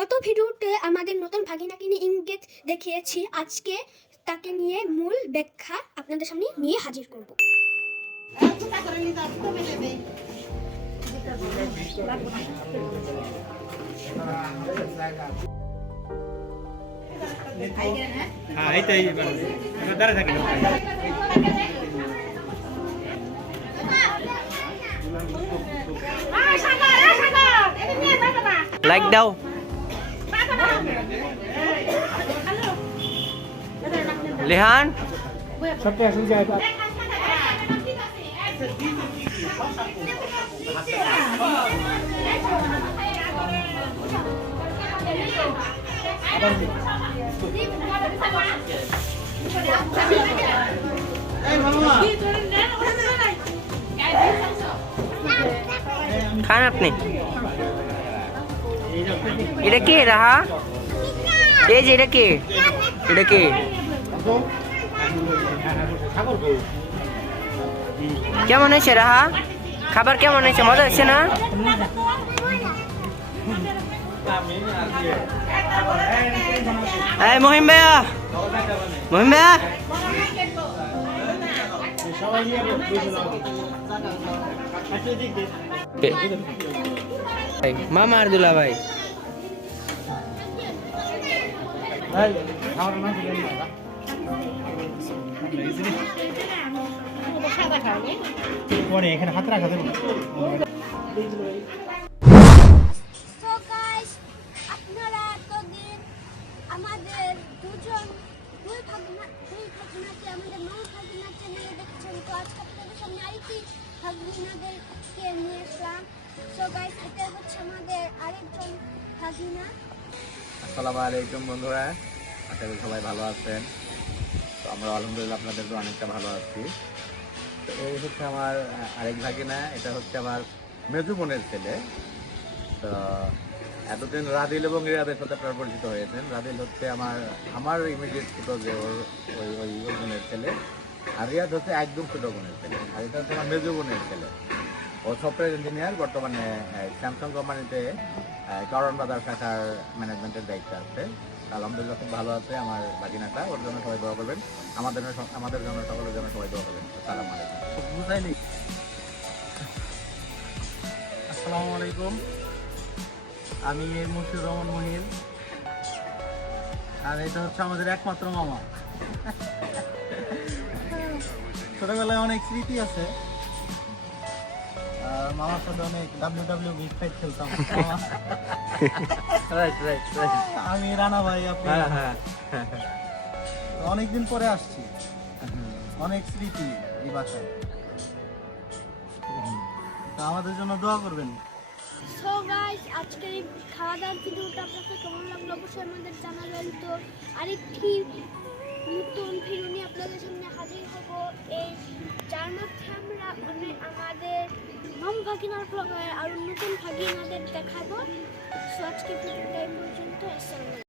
গত ভিডিওতে আমাদের নতুন ভাগিনাকে নিয়ে ইঙ্গিত দেখিয়েছি, আজকে তাকে নিয়ে মূল ব্যাখ্যা আপনাদের সামনে নিয়ে হাজির করব। লাইক দাও। লেহান খান আপনি। এটা কে রাহা? এই যে এটা কে? এটা কে? কেমন হয়েছে রাহা? খাবার কেমন হয়েছে? মজা হচ্ছে না? এই মহিম ভাইয়া, মহিম ভাইয়া, মামা আর দুলা ভাই। এখানে হাত রাখা দেবো। আপনারা এতদিন আমাদের দুই ভাগিনাকে আমাদের মা ভাগিনাকে নিয়ে দেখছেন, তো আজকে আপনাদের সামনে আরেকটি ভাগিনাদেরকে নিয়ে আসলাম। সো গাইস, এটা হচ্ছে আমাদের আরেকজন ভাগিনা। আসসালামু আলাইকুম বন্ধুরা, আশা করি সবাই ভালো আছেন। তো আমরা আলহামদুলিল্লাহ আপনাদের তো অনেকটা ভালো আছি। তো এই হচ্ছে আমার আরেক ভাগিনা, এটা হচ্ছে আমার মেজু বোনের ছেলে। তো এতদিন রাদিল এবং রিয়াদের সাথে আপনারা পরিচিত হয়েছেন। রাদিল হচ্ছে আমার ইমিডিয়েট ছোট যে ওর ওই বোনের ছেলে, আর রিয়াদ হচ্ছে একদম ছোট বোনের ছেলে, আর এটা হচ্ছে আমার মেজু বোনের ছেলে। ও সফটওয়্যার ইঞ্জিনিয়ার, বর্তমানে স্যামসাং কোম্পানিতে কারণ বাজার শাখার ম্যানেজমেন্টের দায়িত্ব আছে। আলহামদুলিল্লাহ খুব ভালো আছে আমার ভাগিনাটা। ওর জন্য সবাই দোয়া করবেন, আমাদের জন্য সকলের জন্য সবাই দোয়া করবেন। আসসালামু আলাইকুম। বুঝাইনি। আসসালামু আলাইকুম, আমি মুর্শিদুর রহমান মহিল, আর এটা হচ্ছে আমাদের একমাত্র মামা। ছোটবেলায় অনেক স্মৃতি আছে, মামার সাথে অনেক ডাব্লিউ বিগ ফাইট খেলতাম। আমি রানা ভাই, আপনি। অনেকদিন পরে আসছি, অনেক স্মৃতি এই বাসায়। তো আমাদের জন্য দোয়া করবেন। সো গাইস, আজকের এই খাওয়া দাওয়ার ভিডিওটা আপনাদের কেমন লাগলো অবশ্যই আমাদের জানাবেন। তো আরেকটি নতুন ভিডিও নিয়ে আপনাদের সামনে হাজির হব, এই যার মধ্যে আমরা আমাদের মম ভাগিনার ব্লগে আরো নতুন ভাগিনাদের দেখাবো। সো আজকের ভিডিওটা এই পর্যন্ত। আসসালামু আলাইকুম।